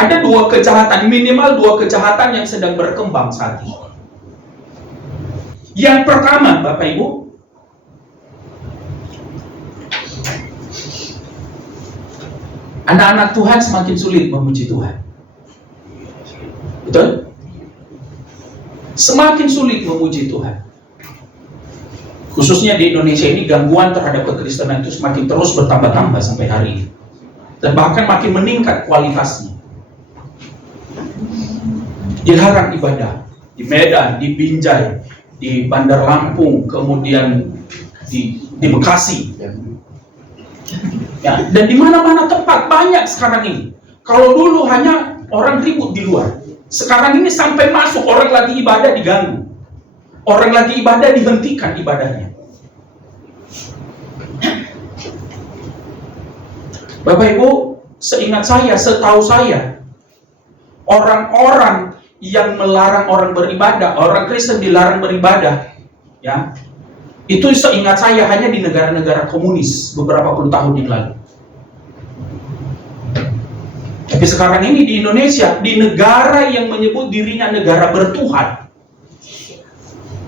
Ada dua kejahatan, minimal dua kejahatan yang sedang berkembang saat ini. Yang pertama, Bapak Ibu, anak-anak Tuhan semakin sulit memuji Tuhan. Betul? Semakin sulit memuji Tuhan. Khususnya di Indonesia ini, gangguan terhadap kekristenan itu semakin terus bertambah-tambah sampai hari ini. Dan bahkan makin meningkat kualitasnya. Dilarang ibadah di Medan, di Binjai, di Bandar Lampung, kemudian di Bekasi, ya, dan di mana-mana tempat banyak sekarang ini. Kalau dulu hanya orang ribut di luar, sekarang ini sampai masuk, orang lagi ibadah diganggu, orang lagi ibadah dihentikan ibadahnya. Bapak Ibu, seingat saya, setahu saya, orang-orang yang melarang orang beribadah, orang Kristen dilarang beribadah, ya, itu seingat saya hanya di negara-negara komunis beberapa puluh tahun yang lalu. Tapi sekarang ini di Indonesia, di negara yang menyebut dirinya negara bertuhan,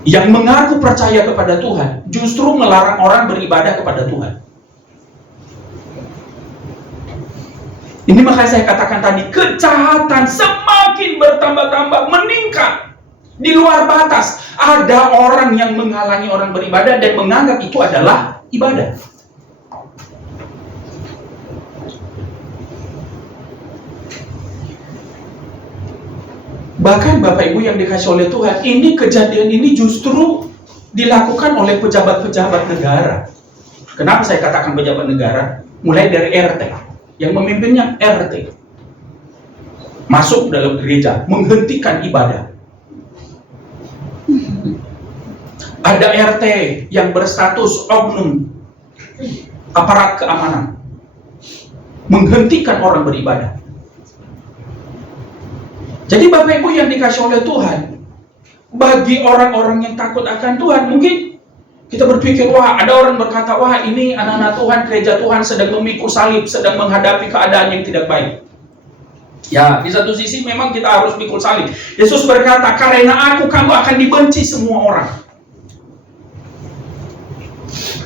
yang mengaku percaya kepada Tuhan, justru melarang orang beribadah kepada Tuhan. Ini makanya saya katakan tadi, kejahatan semakin bertambah-tambah, meningkat di luar batas. Ada orang yang menghalangi orang beribadah dan menganggap itu adalah ibadah. Bahkan Bapak Ibu yang dikasih oleh Tuhan, ini kejadian ini justru dilakukan oleh pejabat-pejabat negara. Kenapa saya katakan pejabat negara? Mulai dari RT. Yang memimpinnya RT masuk dalam gereja, menghentikan ibadah. Ada RT yang berstatus oknum aparat keamanan, menghentikan orang beribadah. Jadi Bapak Ibu yang dikasih oleh Tuhan, bagi orang-orang yang takut akan Tuhan, mungkin kita berpikir, wah, ada orang berkata, wah, ini anak-anak Tuhan, gereja Tuhan sedang memikul salib, sedang menghadapi keadaan yang tidak baik. Ya, di satu sisi memang kita harus pikul salib. Yesus berkata, karena aku, kamu akan dibenci semua orang.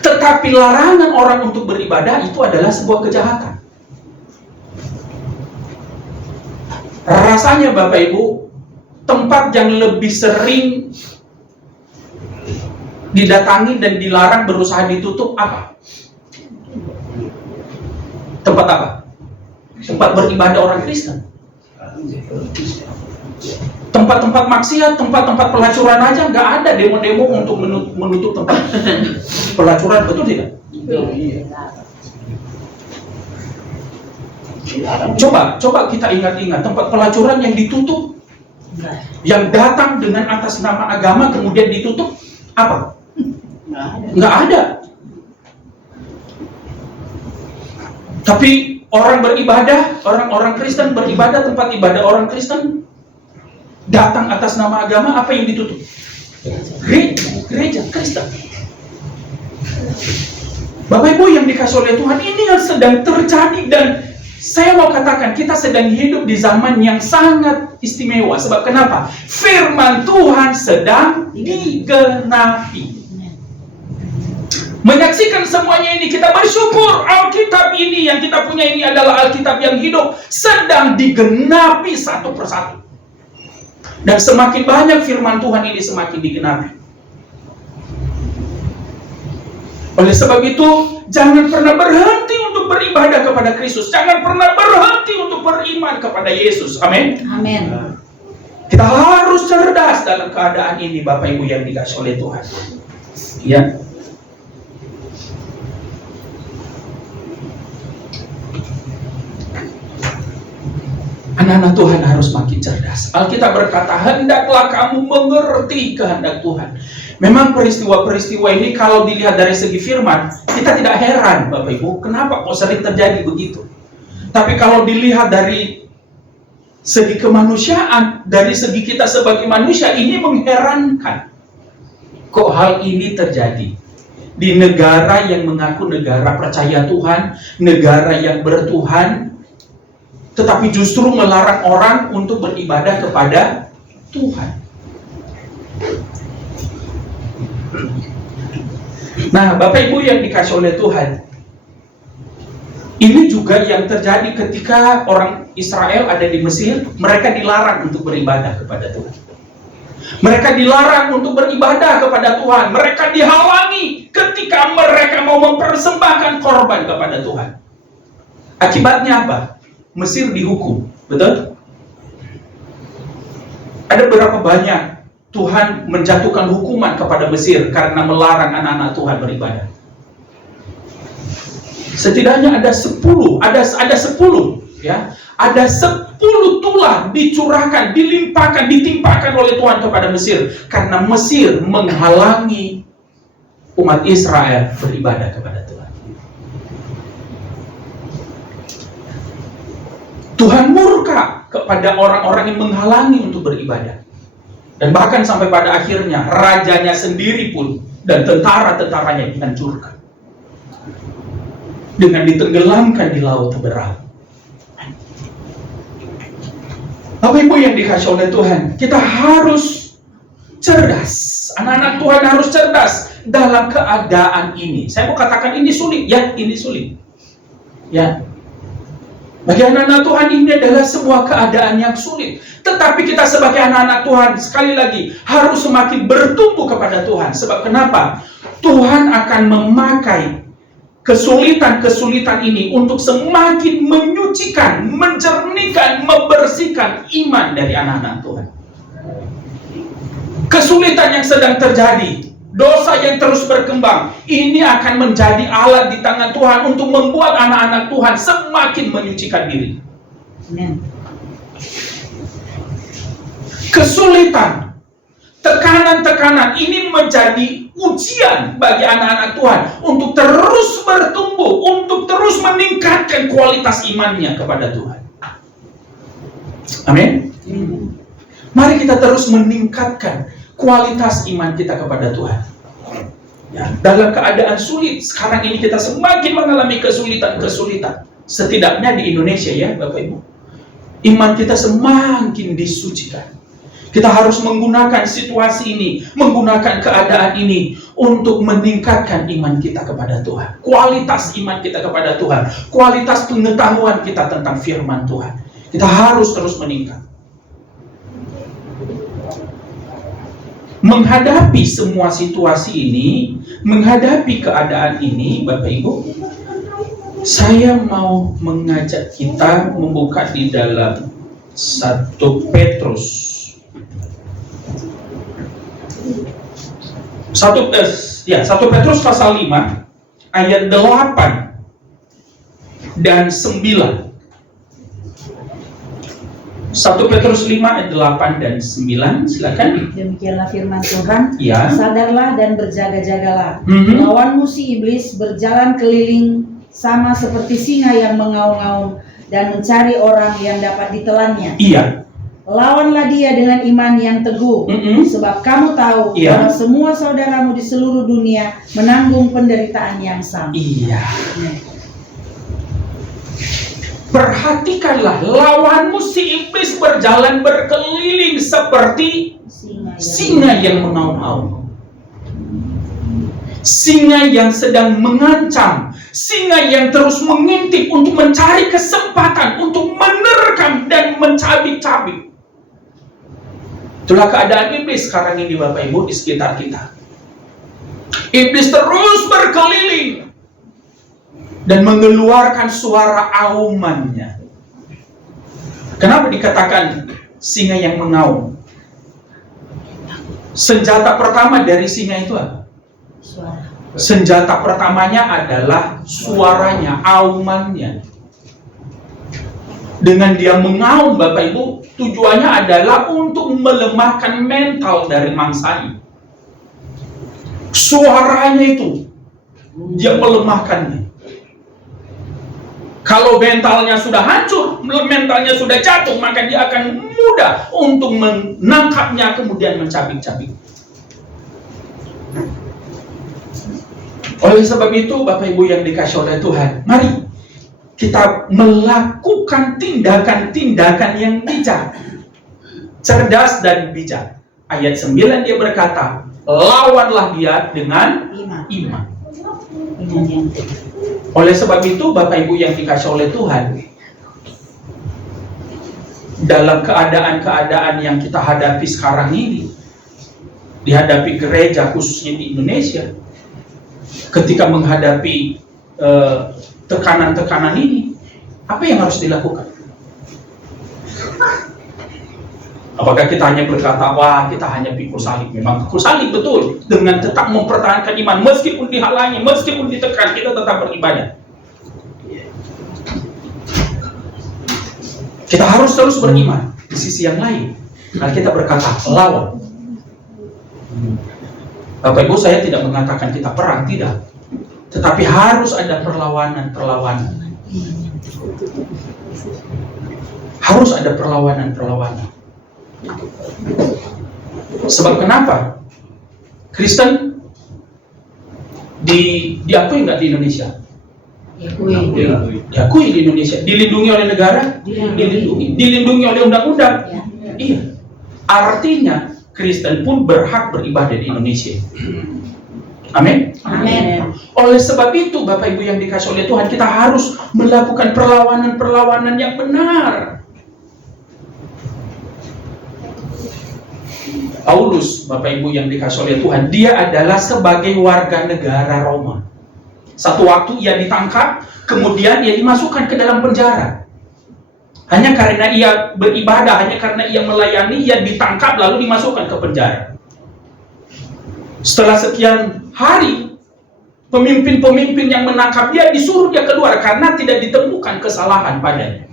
Tetapi larangan orang untuk beribadah itu adalah sebuah kejahatan. Rasanya Bapak Ibu, tempat yang lebih sering didatangi dan dilarang berusaha ditutup apa? Tempat apa? Tempat beribadah orang Kristen. Tempat-tempat maksiat, tempat-tempat pelacuran aja nggak ada demo-demo untuk menutup tempat pelacuran, betul tidak? Coba kita ingat-ingat tempat pelacuran yang ditutup, yang datang dengan atas nama agama kemudian ditutup, apa? Nggak ada. Tapi orang beribadah, orang-orang Kristen beribadah, tempat ibadah orang Kristen datang atas nama agama, apa yang ditutup? Gereja Kristen. Bapak Ibu yang dikasih oleh Tuhan, ini yang sedang terjadi, dan saya mau katakan kita sedang hidup di zaman yang sangat istimewa. Sebab kenapa? Firman Tuhan sedang digenapi. Menyaksikan semuanya ini, kita bersyukur Alkitab ini yang kita punya ini adalah Alkitab yang hidup, sedang digenapi satu persatu. Dan semakin banyak firman Tuhan ini semakin digenapi. Oleh sebab itu, jangan pernah berhenti untuk beribadah kepada Kristus. Jangan pernah berhenti untuk beriman kepada Yesus. Amin. Amin. Kita harus cerdas dalam keadaan ini, Bapak Ibu yang dikasih oleh Tuhan. Ya. Anak-anak Tuhan harus makin cerdas. Alkitab berkata, hendaklah kamu mengerti kehendak Tuhan. Memang peristiwa-peristiwa ini kalau dilihat dari segi firman, kita tidak heran, Bapak Ibu, kenapa kok sering terjadi begitu. Tapi kalau dilihat dari segi kemanusiaan, dari segi kita sebagai manusia, ini mengherankan. Kok hal ini terjadi di negara yang mengaku negara percaya Tuhan, negara yang bertuhan, tetapi justru melarang orang untuk beribadah kepada Tuhan. Nah, Bapak Ibu yang dikasih oleh Tuhan, ini juga yang terjadi ketika orang Israel ada di Mesir. Mereka dilarang untuk beribadah kepada Tuhan. Mereka dilarang untuk beribadah kepada Tuhan. Mereka dihalangi ketika mereka mau mempersembahkan korban kepada Tuhan. Akibatnya apa? Mesir dihukum, betul? Ada berapa banyak Tuhan menjatuhkan hukuman kepada Mesir karena melarang anak-anak Tuhan beribadah? Setidaknya ada 10, ada 10, ya. Ada 10 tulah dicurahkan, dilimpahkan, ditimpakan oleh Tuhan kepada Mesir karena Mesir menghalangi umat Israel beribadah kepada Tuhan. Tuhan murka kepada orang-orang yang menghalangi untuk beribadah. Dan bahkan sampai pada akhirnya rajanya sendiri pun dan tentara-tentaranya dihancurkan dengan ditenggelamkan di laut Teberau. Bapak Ibu yang dikasih oleh Tuhan, kita harus cerdas. Anak-anak Tuhan harus cerdas dalam keadaan ini. Saya mau katakan ini sulit, ya, ini sulit. Ya. Bagi anak-anak Tuhan ini adalah sebuah keadaan yang sulit. Tetapi kita sebagai anak-anak Tuhan, sekali lagi, harus semakin bertumbuh kepada Tuhan. Sebab kenapa? Tuhan akan memakai kesulitan-kesulitan ini untuk semakin menyucikan, menjernihkan, membersihkan iman dari anak-anak Tuhan. Kesulitan yang sedang terjadi, dosa yang terus berkembang, ini akan menjadi alat di tangan Tuhan untuk membuat anak-anak Tuhan semakin menyucikan diri. Amen. Kesulitan, tekanan-tekanan ini menjadi ujian bagi anak-anak Tuhan untuk terus bertumbuh, untuk terus meningkatkan kualitas imannya kepada Tuhan. Amin. Mari kita terus meningkatkan kualitas iman kita kepada Tuhan. Ya, dalam keadaan sulit sekarang ini kita semakin mengalami kesulitan-kesulitan. Setidaknya di Indonesia, ya Bapak Ibu, iman kita semakin disucikan. Kita harus menggunakan situasi ini, menggunakan keadaan ini untuk meningkatkan iman kita kepada Tuhan. Kualitas iman kita kepada Tuhan, kualitas pengetahuan kita tentang firman Tuhan. Kita harus terus meningkat. Menghadapi semua situasi ini, menghadapi keadaan ini, Bapak Ibu, saya mau mengajak kita membuka di dalam 1 Petrus. 1 Petrus pasal 5 ayat 8 dan 9. 1 Petrus 5 ayat 8 dan 9, silakan. Demikianlah firman Tuhan. Ya. Sadarlah dan berjaga-jagalah. Lawanmu si iblis berjalan keliling sama seperti singa yang mengaum-ngaum dan mencari orang yang dapat ditelannya. Iya. Lawanlah dia dengan iman yang teguh, sebab kamu tahu bahwa semua saudaramu di seluruh dunia menanggung penderitaan yang sama. Iya. Perhatikanlah, lawanmu si iblis berjalan berkeliling seperti singa yang mengaum-ngaum. Singa yang sedang mengancam, singa yang terus mengintip untuk mencari kesempatan untuk menerkam dan mencabik-cabik. Itulah keadaan iblis sekarang ini, Bapak Ibu, di sekitar kita. Iblis terus berkeliling dan mengeluarkan suara aumannya. Kenapa dikatakan singa yang mengaum? Senjata pertama dari singa itu apa? Suara. Senjata pertamanya adalah suaranya, aumannya. Dengan dia mengaum, Bapak Ibu, tujuannya adalah untuk melemahkan mental dari mangsanya. Suaranya itu, dia melemahkannya. Kalau mentalnya sudah hancur, mentalnya sudah jatuh, maka dia akan mudah untuk menangkapnya, kemudian mencabik-cabik. Oleh sebab itu, Bapak Ibu yang dikasih oleh Tuhan, mari kita melakukan tindakan-tindakan yang bijak, cerdas dan bijak. Ayat 9 dia berkata, lawanlah dia dengan iman. Oleh sebab itu, Bapak Ibu yang dikasih oleh Tuhan, dalam keadaan-keadaan yang kita hadapi sekarang ini, dihadapi gereja khususnya di Indonesia, ketika menghadapi tekanan-tekanan ini, apa yang harus dilakukan? Apakah kita hanya berkata, wah kita hanya pikul salib? Memang pikul salib betul, dengan tetap mempertahankan iman, meskipun dihalangi, meskipun ditekan, kita tetap beribadah. Kita harus terus beriman. Di sisi yang lain, kita berkata, lawan. Bapak Ibu, saya tidak mengatakan kita perang, tidak. Tetapi harus ada perlawanan-perlawanan. Harus ada perlawanan-perlawanan. Sebab kenapa? Kristen diakui nggak di Indonesia? Diakui di Indonesia. Dilindungi oleh negara? Dilindungi oleh undang-undang? Iya. Artinya Kristen pun berhak beribadah di Indonesia. Amin. Amin. Oleh sebab itu, Bapak Ibu yang dikasih oleh Tuhan, kita harus melakukan perlawanan-perlawanan yang benar. Paulus, Bapak Ibu yang dikasih oleh Tuhan, dia adalah sebagai warga negara Roma. Satu waktu ia ditangkap, kemudian ia dimasukkan ke dalam penjara. Hanya karena ia beribadah, hanya karena ia melayani, ia ditangkap lalu dimasukkan ke penjara. Setelah sekian hari, pemimpin-pemimpin yang menangkap dia disuruh dia keluar karena tidak ditemukan kesalahan padanya.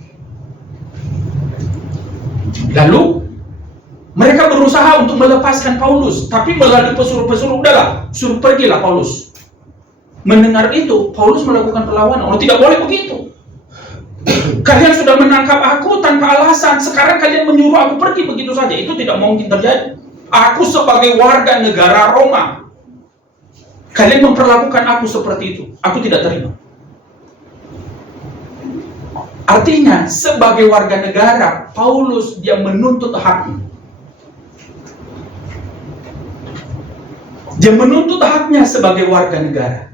Lalu mereka berusaha untuk melepaskan Paulus, tapi melalui pesuruh-pesuruh, udahlah, suruh pergilah Paulus. Mendengar itu, Paulus melakukan perlawanan. Oh, tidak boleh begitu. Kalian sudah menangkap aku tanpa alasan, sekarang kalian menyuruh aku pergi begitu saja. Itu tidak mungkin terjadi. Aku sebagai warga negara Roma, kalian memperlakukan aku seperti itu. Aku tidak terima. Artinya, sebagai warga negara, Paulus dia menuntut haknya. Dia menuntut haknya sebagai warga negara.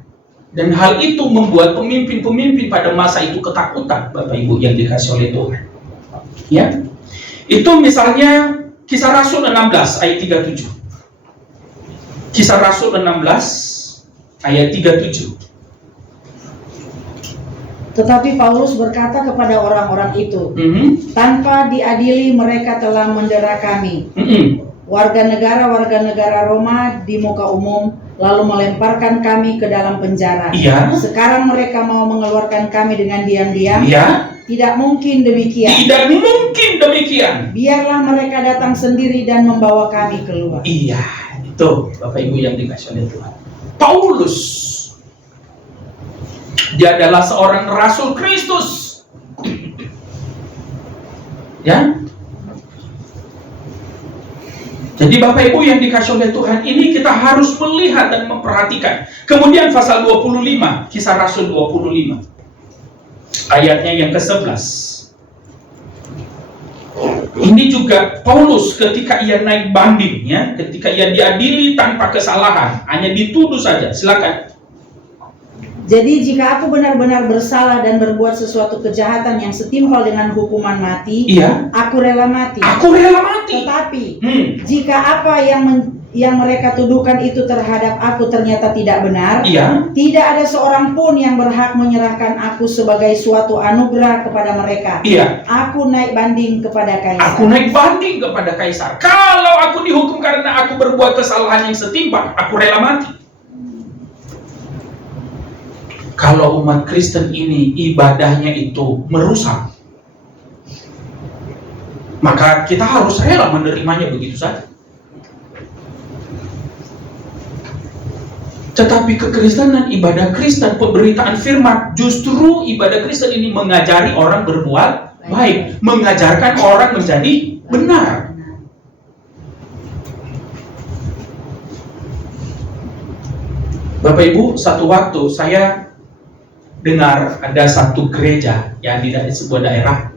Dan hal itu membuat pemimpin-pemimpin pada masa itu ketakutan, Bapak Ibu yang dikasih oleh Tuhan. Ya. Itu misalnya Kisah Rasul 16 ayat 37. Kisah Rasul 16 ayat 37. Tetapi Paulus berkata kepada orang-orang itu, tanpa diadili mereka telah mendera kami. Warga negara Roma di muka umum, lalu melemparkan kami ke dalam penjara. Iya. Sekarang mereka mau mengeluarkan kami dengan diam-diam. Iya. Tidak mungkin demikian. Tidak mungkin demikian. Biarlah mereka datang sendiri dan membawa kami keluar. Iya, itu Bapak Ibu yang dikasih oleh Tuhan. Paulus, dia adalah seorang rasul Kristus. Ya. Jadi Bapak Ibu yang dikasih oleh Tuhan, ini kita harus melihat dan memperhatikan. Kemudian pasal 25, Kisah Rasul 25. Ayatnya yang ke-11. Ini juga Paulus ketika ia naik banding, ya, ketika ia diadili tanpa kesalahan, hanya dituduh saja. Silakan. Jadi jika aku benar-benar bersalah dan berbuat sesuatu kejahatan yang setimpal dengan hukuman mati, Iya. aku rela mati. Aku rela mati. Tetapi jika apa yang mereka tuduhkan itu terhadap aku ternyata tidak benar, Iya. tidak ada seorang pun yang berhak menyerahkan aku sebagai suatu anugerah kepada mereka. Iya. Aku naik banding kepada Kaisar. Aku naik banding kepada Kaisar. Kalau aku dihukum karena aku berbuat kesalahan yang setimpal, aku rela mati. Kalau umat Kristen ini ibadahnya itu merusak, maka kita harus rela menerimanya begitu saja. Tetapi kekristenan, ibadah Kristen, pemberitaan firman, justru ibadah Kristen ini mengajari orang berbuat baik, mengajarkan orang menjadi benar. Bapak Ibu, satu waktu saya dengar ada satu gereja yang di sebuah daerah.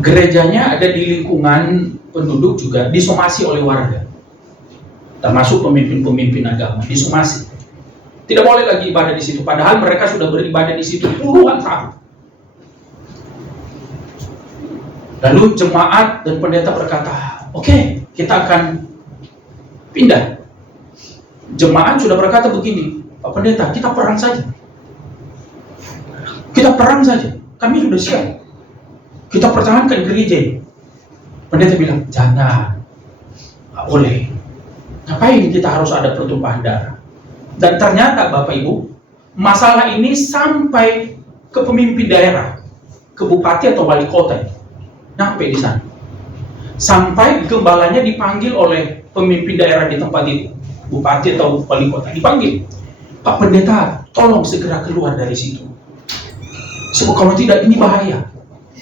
Gerejanya ada di lingkungan penduduk juga, disomasi oleh warga. Termasuk pemimpin-pemimpin agama, disomasi. Tidak boleh lagi ibadah di situ, padahal mereka sudah beribadah di situ puluhan tahun. Lalu jemaat dan pendeta berkata, oke, kita akan pindah. Jemaat sudah berkata begini, Pak Pendeta, kita perang saja. Kita perang saja, kami sudah siap. Kita pertahankan gereja ini. Pendeta bilang, jangan, nggak boleh. Ngapain kita harus ada pertumpahan darah? Dan ternyata Bapak Ibu, masalah ini sampai ke pemimpin daerah, ke bupati atau wali kota, sampai di sana. Sampai gembalanya dipanggil oleh pemimpin daerah di tempat itu, bupati atau wali kota, dipanggil. Pak Pendeta, tolong segera keluar dari situ. Sebab kalau tidak ini bahaya.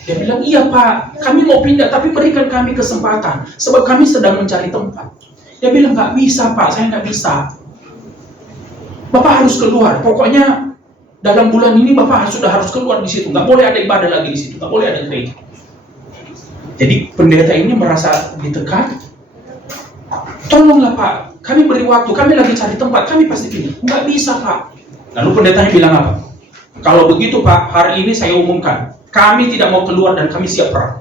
Dia bilang, iya Pak, kami mau pindah, tapi berikan kami kesempatan, sebab kami sedang mencari tempat. Dia bilang, nggak bisa Pak, saya nggak bisa. Bapak harus keluar, pokoknya dalam bulan ini Bapak sudah harus keluar di situ, nggak boleh ada ibadah lagi di situ, nggak boleh ada gereja. Jadi pendeta ini merasa ditekan. Tolonglah Pak, kami beri waktu, kami lagi cari tempat, kami pasti pindah. Nggak bisa Pak. Lalu pendetanya bilang apa? Kalau begitu Pak, hari ini saya umumkan, kami tidak mau keluar dan kami siap perang.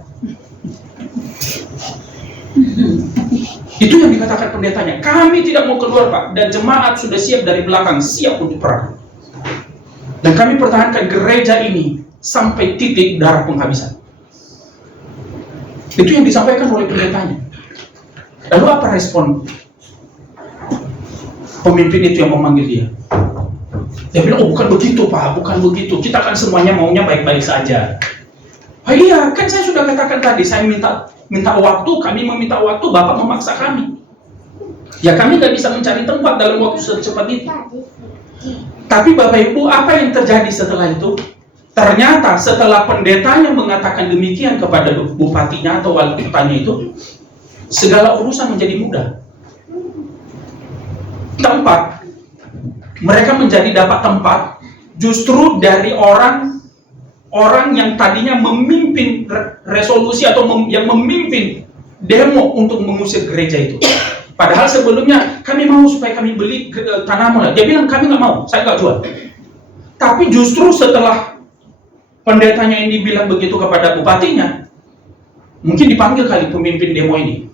Itu yang dikatakan pendetanya, kami tidak mau keluar Pak, dan jemaat sudah siap dari belakang, siap untuk perang. Dan kami pertahankan gereja ini sampai titik darah penghabisan. Itu yang disampaikan oleh pendetanya. Lalu apa respon pemimpin itu yang memanggil dia? Dia bilang, oh bukan begitu Pak, bukan begitu. Kita kan semuanya maunya baik-baik saja. Oh iya, kan saya sudah katakan tadi, saya minta waktu, kami meminta waktu, Bapak memaksa kami. Ya kami nggak bisa mencari tempat dalam waktu secepat itu. Tapi Bapak Ibu, apa yang terjadi setelah itu? Ternyata setelah pendetanya mengatakan demikian kepada bupatinya atau wali kotanya itu, segala urusan menjadi mudah. Tempat, mereka menjadi dapat tempat justru dari orang yang tadinya memimpin resolusi atau yang memimpin demo untuk mengusir gereja itu. Padahal sebelumnya kami mau supaya kami beli tanaman. Dia bilang kami nggak mau, saya nggak jual. Tapi justru setelah pendetanya ini bilang begitu kepada bupatinya, mungkin dipanggil kali pemimpin demo ini.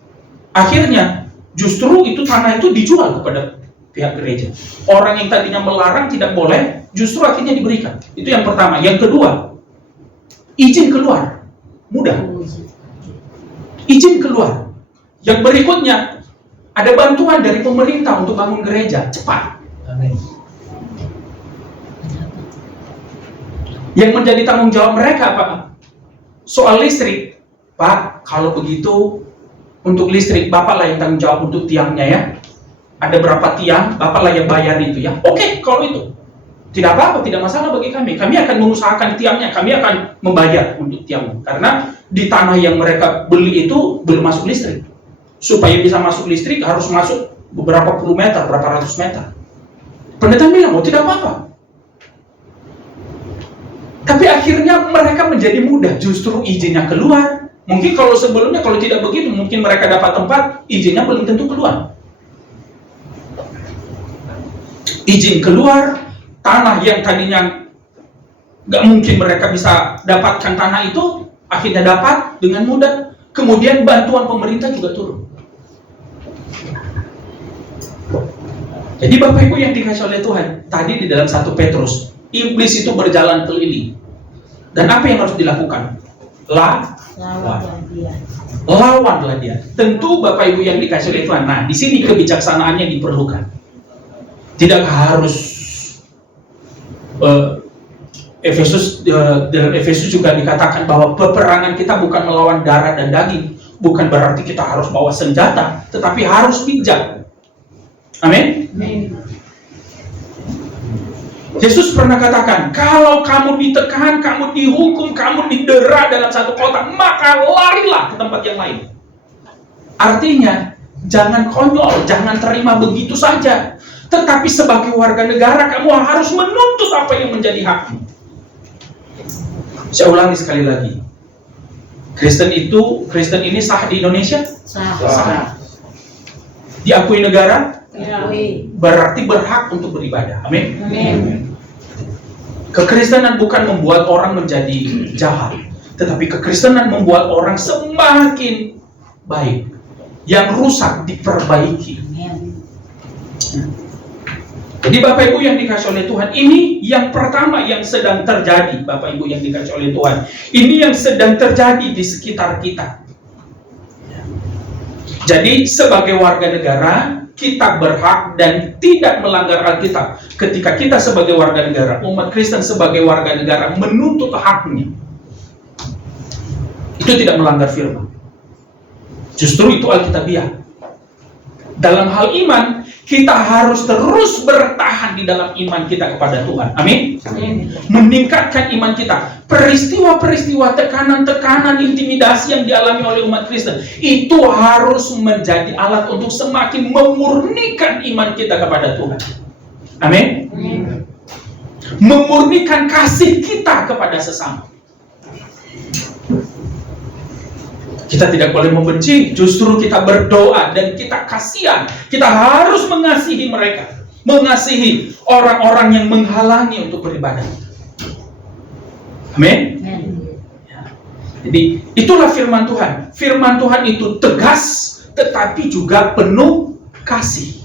Akhirnya justru itu tanah itu dijual kepada pihak gereja. Orang yang tadinya melarang tidak boleh, justru akhirnya diberikan. Itu yang pertama. Yang kedua, izin keluar mudah. Izin keluar. Yang berikutnya, ada bantuan dari pemerintah untuk bangun gereja cepat. Amin. Yang menjadi tanggung jawab mereka apa? Soal listrik, Pak, kalau begitu untuk listrik Bapaklah yang tanggung jawab untuk tiangnya ya. Ada berapa tiang, Bapaklah yang bayar itu ya. Oke, kalau itu tidak apa-apa, tidak masalah bagi kami. Kami akan mengusahakan tiangnya, kami akan membayar untuk tiangnya. Karena di tanah yang mereka beli itu belum masuk listrik. Supaya bisa masuk listrik harus masuk beberapa puluh meter, berapa ratus meter. Pendeta bilang, oh tidak apa-apa. Tapi akhirnya mereka menjadi mudah, justru izinnya keluar. Mungkin kalau sebelumnya, kalau tidak begitu, mungkin mereka dapat tempat, izinnya belum tentu keluar. Izin keluar, tanah yang tadinya nggak mungkin mereka bisa dapatkan tanah itu, akhirnya dapat dengan mudah. Kemudian bantuan pemerintah juga turun. Jadi Bapak Ibu yang dikasih oleh Tuhan, tadi di dalam 1 Petrus, iblis itu berjalan keliling. Dan apa yang harus dilakukan? Lawanlah dia. Tentu Bapak Ibu yang dikasih oleh Tuhan. Nah, di sini kebijaksanaannya diperlukan. Tidak harus dalam Efesus juga dikatakan bahwa peperangan kita bukan melawan darah dan daging. Bukan berarti kita harus bawa senjata, tetapi harus bijak. Amin. Yesus pernah katakan, kalau kamu ditekan, kamu dihukum, kamu didera dalam satu kota, maka larilah ke tempat yang lain. Artinya, jangan konyol, jangan terima begitu saja. Tetapi sebagai warga negara kamu harus menuntut apa yang menjadi hakmu. Saya ulangi sekali lagi. Kristen ini sah di Indonesia? Sah. Diakui negara? Diakui. Berarti berhak untuk beribadah. Amin. Amin. Kekristenan bukan membuat orang menjadi jahat, tetapi kekristenan membuat orang semakin baik. Yang rusak diperbaiki. Amin. Jadi Bapak Ibu yang dikasih oleh Tuhan, ini yang pertama yang sedang terjadi. Bapak Ibu yang dikasih oleh Tuhan, ini yang sedang terjadi di sekitar kita. Jadi sebagai warga negara, kita berhak dan tidak melanggar Alkitab. Ketika kita sebagai warga negara, umat Kristen sebagai warga negara menuntut haknya, itu tidak melanggar firman. Justru itu Alkitabiah. Dalam hal iman, kita harus terus bertahan di dalam iman kita kepada Tuhan. Amin. Meningkatkan iman kita. Peristiwa-peristiwa tekanan-tekanan, intimidasi yang dialami oleh umat Kristen, itu harus menjadi alat untuk semakin memurnikan iman kita kepada Tuhan. Amin. Memurnikan kasih kita kepada sesama. Kita tidak boleh membenci, justru kita berdoa dan kita kasihan. Kita harus mengasihi mereka, mengasihi orang-orang yang menghalangi untuk beribadah. Amin. Jadi itulah firman Tuhan. Firman Tuhan itu tegas, tetapi juga penuh kasih.